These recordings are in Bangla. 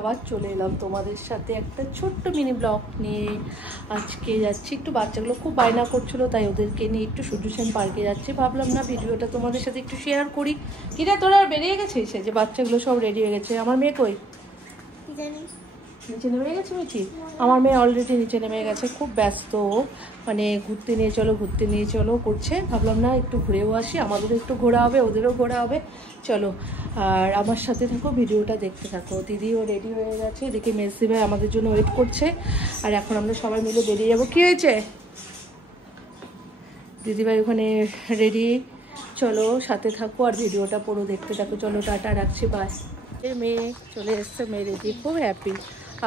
আবার চলে এলাম তোমাদের সাথে একটা ছোট্ট মিনি ব্লগ নিয়ে। আজকে যাচ্ছি একটু, বাচ্চাগুলো খুব বায়না করছিল তাই ওদেরকে নিয়ে একটু সূর্য সেন পার্কে যাচ্ছি। ভাবলাম না ভিডিওটা তোমাদের সাথে একটু শেয়ার করি। কিরা তোরা বেরিয়ে গেছিস? সে যে বাচ্চাগুলো সব রেডি হয়ে গেছে। আমার মেয়ে কই? নিচে নেমে গেছে মিঠি? আমার মেয়ে অলরেডি নিচে নেমে গেছে, খুব ব্যস্ত। মানে ঘুরতে নিয়ে চলো করছে। ভাবলাম না একটু ঘুরেও আসি, আমাদেরও একটু ঘোরা হবে, ওদেরও ঘোরা হবে। চলো আর আমার সাথে থাকো, ভিডিওটা দেখতে থাকো। দিদিও রেডি হয়ে গেছে, এদিকে মেসি ভাই আমাদের জন্য ওয়েট করছে। আর এখন আমরা সবাই মিলে বেরিয়ে যাবো। কী হয়েছে? দিদিভাই ওখানে রেডি। চলো সাথে থাকো আর ভিডিওটা পুরো দেখতে থাকো। চলো টাটা, রাখছি, বাই। মেয়ে চলে এসছে, মেয়ে রেডি, খুব হ্যাপি।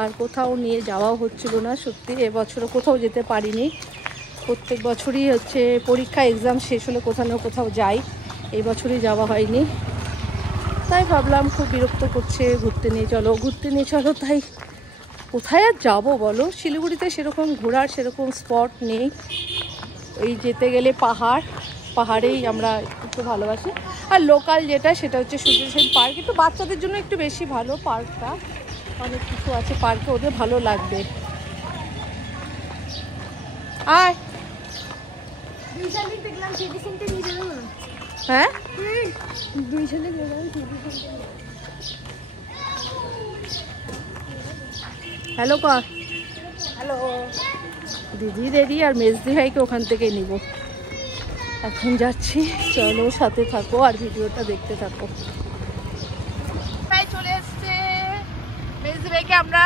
আর কোথাও নিয়ে যাওয়াও হচ্ছিল না সত্যি, এবছরও কোথাও যেতে পারিনি। প্রত্যেক বছরই হচ্ছে পরীক্ষা এক্সাম শেষ হলে কোথাও না কোথাও যাই, এই বছরই যাওয়া হয়নি। তাই ভাবলাম খুব বিরক্ত করছে, ঘুরতে নিয়ে চলো। তাই কোথায় আর যাবো বলো? শিলিগুড়িতে সেরকম ঘোরার সেরকম স্পট নেই। এই যেতে গেলে পাহাড়েই আমরা একটু ভালোবাসি। আর লোকাল যেটা সেটা হচ্ছে সূর্য সেন পার্ক। একটু বাচ্চাদের জন্য একটু বেশি ভালো পার্কটা, অনেক কিছু আছে পার্কে, ওদের ভালো লাগবে। আয়। হ্যাঁ হ্যালো কর। হ্যালো। দিদি রেডি আর মেজদি ভাইকে ওখান থেকে নিব। এখন যাচ্ছি, চলো সাথে থাকো আর ভিডিওটা দেখতে থাকো। চলে এসছে, মেজদি ভাইকে আমরা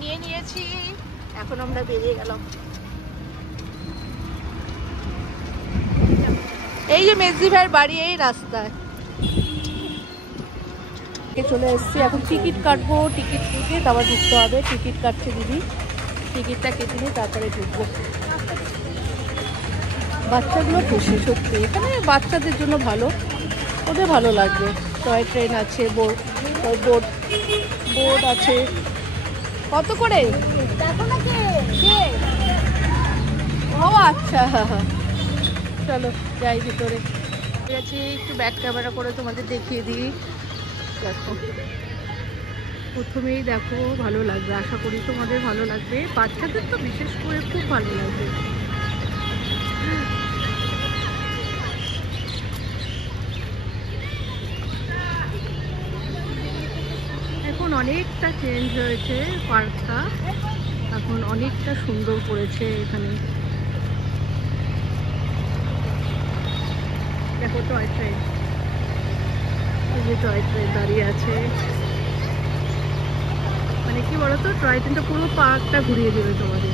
নিয়ে নিয়েছি, এখন আমরা বেরিয়ে গেলাম। এই যে মেজদি ভাইয়ের বাড়ি এই রাস্তায়। চলে এসছি, এখন টিকিট কাটবো, টিকিট কেটে তারপর ঢুকতে হবে। টিকিট কাটছে দিদি, টিকিটটা কেটে নিয়ে তারপরে ঢুকবো। বাচ্চাগুলো খুশি সত্যি, এখানে বাচ্চাদের জন্য ভালো, ওদের ভালো লাগবে। টয় ট্রেন আছে, বোট আছে। কত করে? ও আচ্ছা, চলো যাই ভিতরে। গেছি, একটু ব্যাক ক্যামেরা করে তোমাদের দেখিয়ে দিই। দেখো, প্রথমেই দেখো, ভালো লাগবে, আশা করি তোমাদের ভালো লাগবে। বাচ্চাদের তো বিশেষ করে খুব ভালো লাগবে। এখন অনেকটা চেঞ্জ হয়েছে পার্কটা, এখন অনেকটা সুন্দর করেছে এখানে। দেখো টয় ট্রেন, এই যে টয় ট্রেন দাঁড়িয়ে আছে। মানে কি বলতো, টয় ট্রেনটা পুরো পার্কটা ঘুরিয়ে দেবে তোমাদের।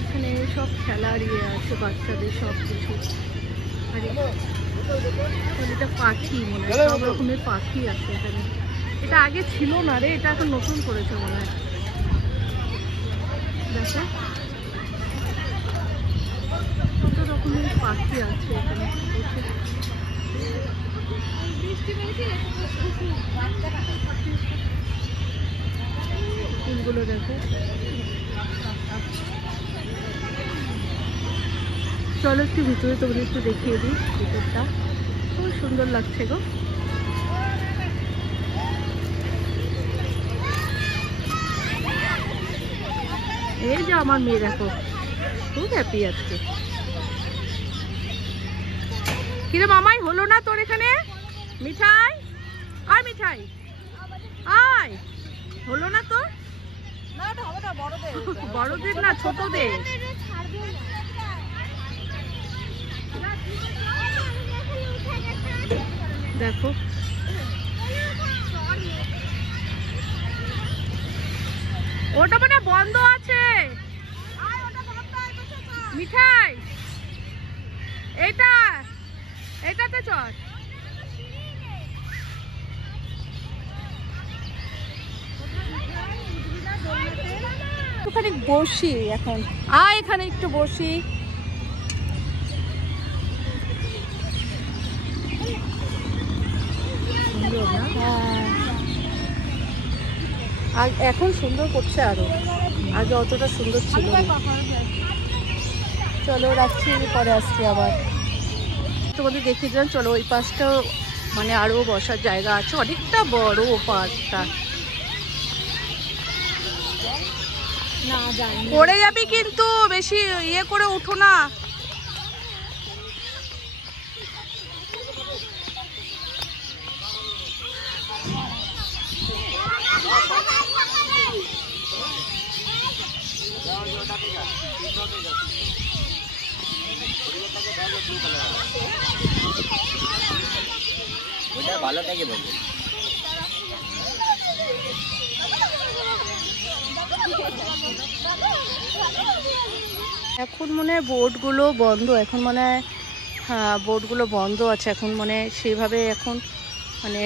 এখানে সব খেলার ইয়ে আছে বাচ্চাদের, সব কিছু। এটা পাখি, মনে হয় সব রকমের পাখি আছে এখানে। এটা আগে ছিল না রে, এটা এখন নতুন করেছে মনে হয়। দেখো কত রকমের পাখি আছে এখানে। ফুলগুলো দেখো। চলো একটু ভিতরে তোমাদের একটু দেখিয়ে দিই, ভিতরটা খুব সুন্দর লাগছে গো। এই যে আমার মেয়ে দেখো, খুব হ্যাপি আজকে। কিরে মামাই, হলো না তোর এখানে মিঠাই? আর মিঠাই আয়, হলো না তোর? বড়দের না, ছোটদের। দেখো ওটা মানে বন্ধ আছে মিঠাই। এটাতে চল। ওখানে বসি এখন, এখানে একটু বসি। এখন সুন্দর করছে আরো, আগে অতটা সুন্দর ছিল। চলো রাখছি, পরে আসছি আবার। তোমাদের দেখিয়ে দিলাম। চলো ওই পাশটাও মানে আরও বসার জায়গা আছে, অনেকটা বড় পার্কটা। পড়ে যাবি কিন্তু, বেশি ইয়ে করে উঠো না। ভালোটাকে বলবো। এখন মনে হয় বোটগুলো বন্ধ, এখন মনে হয় হ্যাঁ বোটগুলো বন্ধ আছে এখন, মানে সেইভাবে এখন মানে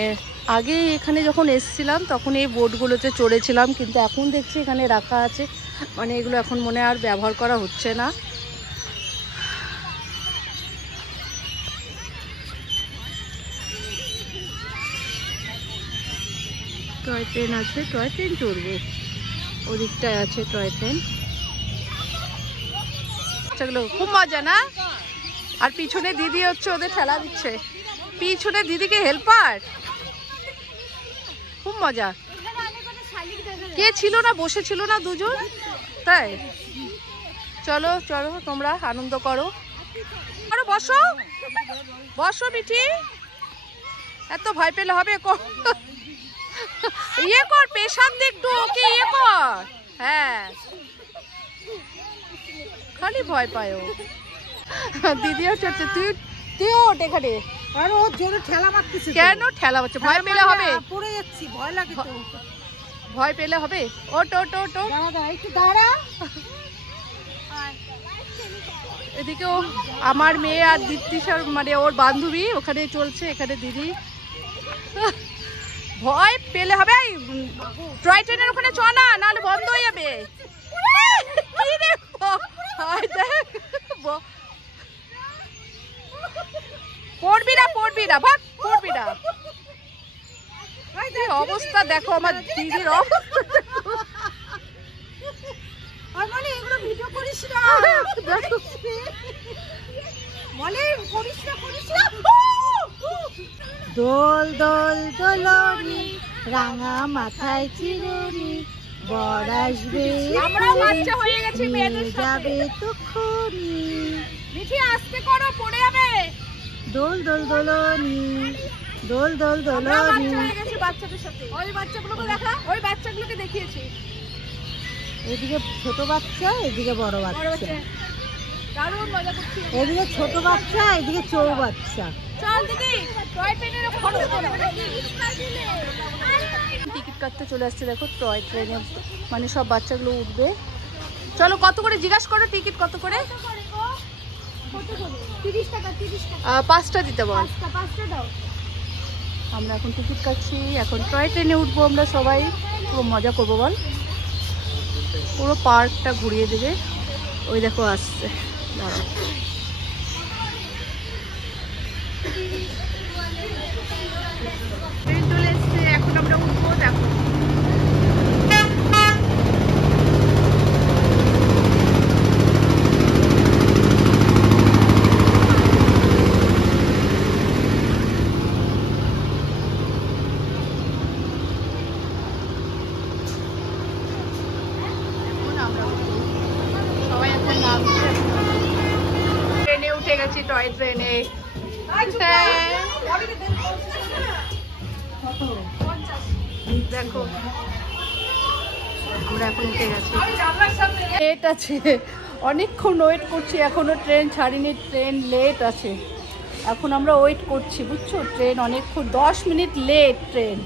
আগে এখানে যখন এসছিলাম তখন এই বোটগুলোতে চড়েছিলাম, কিন্তু এখন দেখছি এখানে রাখা আছে, মানে এগুলো এখন মনে আর ব্যবহার করা হচ্ছে না। টয় ট্রেন আছে, টয় ট্রেন চড়বো, ওদিকটায় আছে টয় ট্রেন। বাচ্চাগুলো খুব মজা না? আর পিছনে দিদি হচ্ছে ওদের ঠেলা দিচ্ছে, পিছনে দিদিকে হেল্পার, খুব মজা। কে ছিল না, বসেছিল না দুজন, তাই চলো চলো তোমরা আনন্দ করো। আরো বসো বসো মিঠি, এত ভয় পেলে হবে? ইয়ে কর, পেশাব দে একটু, ওকে ইয়ে কর। হ্যাঁ খালি ভয় পায় ও। দিদিও চড়ছে, তুই ওঠ এখানে। আর ও জোরে ঠেলা মারতেছে। কেন ঠেলা মারছে? ভয় পেলে হবে? পড়ে যাচ্ছি, ভয় লাগে তো। ভয় পেলে হবে? ওট ওট ওট ওট, একটু দাঁড়া। এদিকেও আমার মেয়ে আর দীপ্তিসার মানে ওর বান্ধবী ওখানে চলছে, এখানে দিদি। ভয় পেলে হবে? টয় ট্রেনের ওখানে চ না, নাহলে বন্ধ হয়ে যাবে। পড়বি না পড়বি না, ভাগ পড়বি না। অবস্থা দেখো আমার দিদির দোল দোল দোলনি, রাঙা মাথায় চিরুনি, বর আসবে, আমরাও বাচ্চা হয়ে গেছি মেয়েদের যাবে তখনি। মিঠি আস্তে করো, পড়ে যাবে। দোল দোল দোলনি, দোল দোল দোলনি। বাচ্চাদের সাথে ওই বাচ্চাগুলোকে দেখা, ওই বাচ্চাগুলোকে দেখিয়েছি। এদিকে ছোট বাচ্চা, এদিকে বড় বাচ্চা, দারুণ মজা করছি। এদিকে ছোট বাচ্চা, এদিকে চৌ বাচ্চা। চল দিদি, টয় ট্রেনের ফটো তোলো। টিকিট কাটতে চলে আসছে দেখো, টয় ট্রেনে মানে সব বাচ্চাগুলো উঠবে। চলো কত করে জিজ্ঞাসা করো, টিকিট কত করে? 30 টাকা 30 টাকা। 5টা দিতে বল। 5টা দাও। আমরা এখন টিকিট কাটছি, এখন টয় ট্রেনে উঠবো আমরা সবাই, পুরো মজা করবো বল, পুরো পার্কটা ঘুরিয়ে দেবে। ওই দেখো আসছে, দাঁড়াও। ট্রেন চলে এসছে, এখন আমরা উঠবো। দেখো ট্রেনে উঠে গেছি, টয় ট্রেনে। দেখো আমরা এখন উঠে গেছি, লেট আছে, অনেকক্ষণ ওয়েট করছি, এখনো ট্রেন ছাড়িনি, ট্রেন লেট আছে। এখন আমরা ওয়েট করছি বুঝছো, ট্রেন অনেকক্ষণ 10 মিনিট লেট ট্রেন।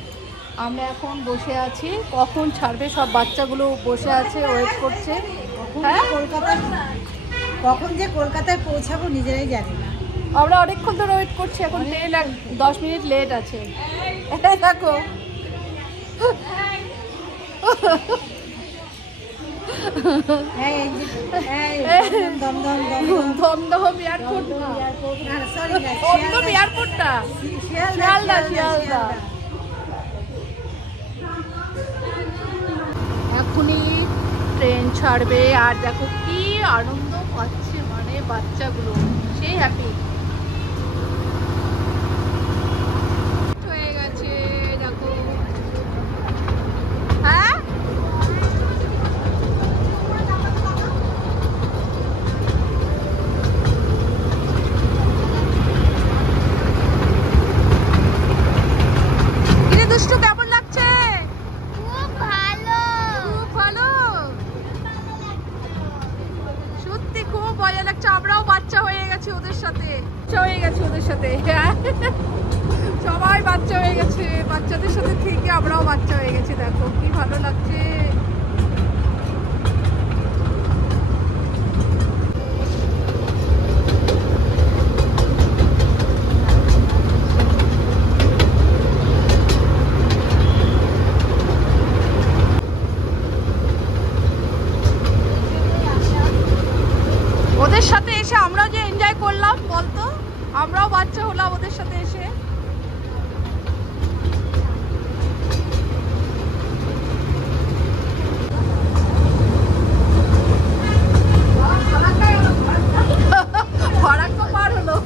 আমরা এখন বসে আছি, কখন ছাড়বে, সব বাচ্চাগুলো বসে আছে ওয়েট করছে। হ্যাঁ কখন যে কলকাতায় পৌঁছাবো নিজেরাই জানি না। আমরা অনেকক্ষণ ধরে ওয়েট করছি, এখন ট্রেন 10 মিনিট লেট আছে। দেখো দমদম এয়ারপোর্ট, দমদম এয়ারপোর্টটা শিয়ালদা, শিয়ালদা। এখনই ট্রেন ছাড়বে, আর দেখো কি আনন্দ পাচ্ছে মানে বাচ্চাগুলো, সেই হ্যাপি। বাচ্চা হয়ে গেছে ওদের সাথে। সবাই বাচ্চা হয়ে গেছে, বাচ্চাদের সাথে থেকে আমরাও বাচ্চা হয়ে গেছি। দেখো কি ভালো লাগছে। ওদের সাথে এসে আমরাও যে এনজয় করলাম বলতো, আমরাও বাচ্চা হলাম ওদের সাথে এসে। ফারাক্কা পার হলো,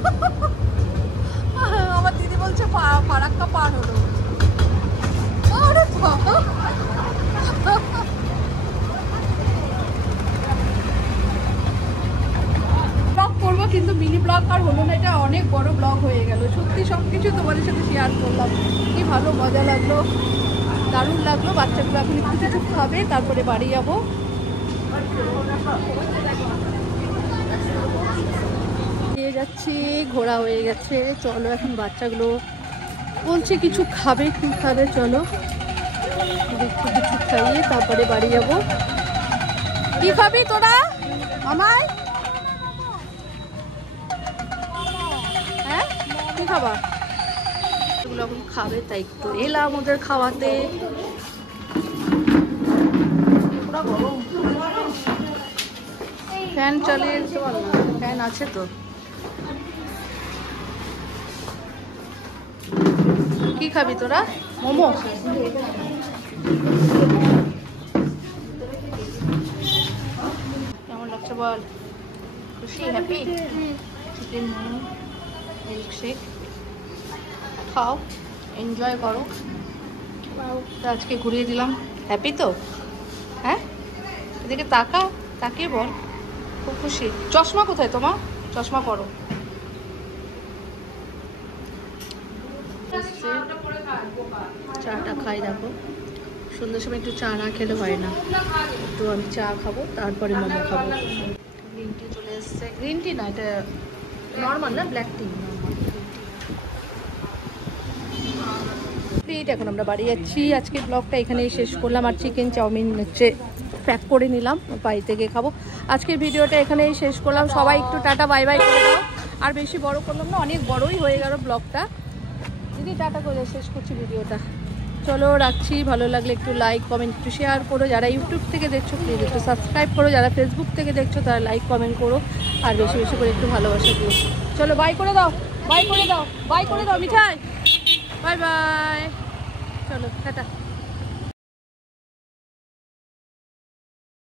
আমার দিদি বলছে ফারাক্কা পার হলো। করবো কিন্তু মিনি ব্লগ আর হলো না, এটা অনেক বড় ব্লগ হয়ে গেল। সত্যি সব কিছু তোমাদের সাথে শেয়ার করলাম, কি ভালো মজা লাগলো, দারুণ লাগলো। বাচ্চাগুলো এখন একটু কিছু খাবে, তারপরে বাড়ি যাবো। দিয়ে যাচ্ছি, ঘোরা হয়ে গেছে, চলো এখন বাচ্চাগুলো বলছে কিছু খাবে, কি খাবে চলো একটু কিছু খাইয়ে তারপরে বাড়ি যাবো। কি খাবি তোরা আমায়? কি খাবা? এগুলো এখন খাবে, তাই একটু এলাম ওদের খাওয়াতে। ফ্যান চালিয়ে ফ্যান আছে তো। কি খাবি তোরা? মোমো? কেমন লাগছে বল? খুশি, হ্যাপি? চিকেন মোমো, মিল্কশেক খাও, এনজয় করো। তো আজকে ঘুরিয়ে দিলাম, হ্যাপি তো? হ্যাঁ, এদিকে তাকা, তাকিয়ে বল খুব খুশি। চশমা কোথায় তোমার? চশমা পরো। চাটা খাই, দেখো সন্ধ্যার সময় একটু চা না খেলে হয় না। একটু আমি চা খাবো, তারপরে মোমো খাবো। গ্রিন টি চলে এসছে, গ্রিন টি না এটা নর্মাল না, ব্ল্যাক টি। এখন আমরা বাড়ি যাচ্ছি। আজকে ব্লগটা এখানেই শেষ করলাম। আর চিকেন চাউমিন হচ্ছে প্যাক করে নিলাম, বাড়িতে গিয়ে খাবো। আজকের ভিডিওটা এখানেই শেষ করলাম। সবাই একটু টাটা বাই বাই করে দাও। আর বেশি বড় করলাম না, অনেক বড়ই হয়ে গেল ব্লগটা। দিদি টাটা করে শেষ করছি ভিডিওটা। চলো রাখছি। ভালো লাগলে একটু লাইক কমেন্ট একটু শেয়ার করো। যারা ইউটিউব থেকে দেখছো প্লিজ একটু সাবস্ক্রাইব করো। যারা ফেসবুক থেকে দেখছো তারা লাইক কমেন্ট করো। আর বেশি বেশি করে একটু ভালোবাসা দিও। চলো বাই করে দাও, বাই করে দাও, বাই করে দাও মিঠাই। Bye bye. চলো টাটা।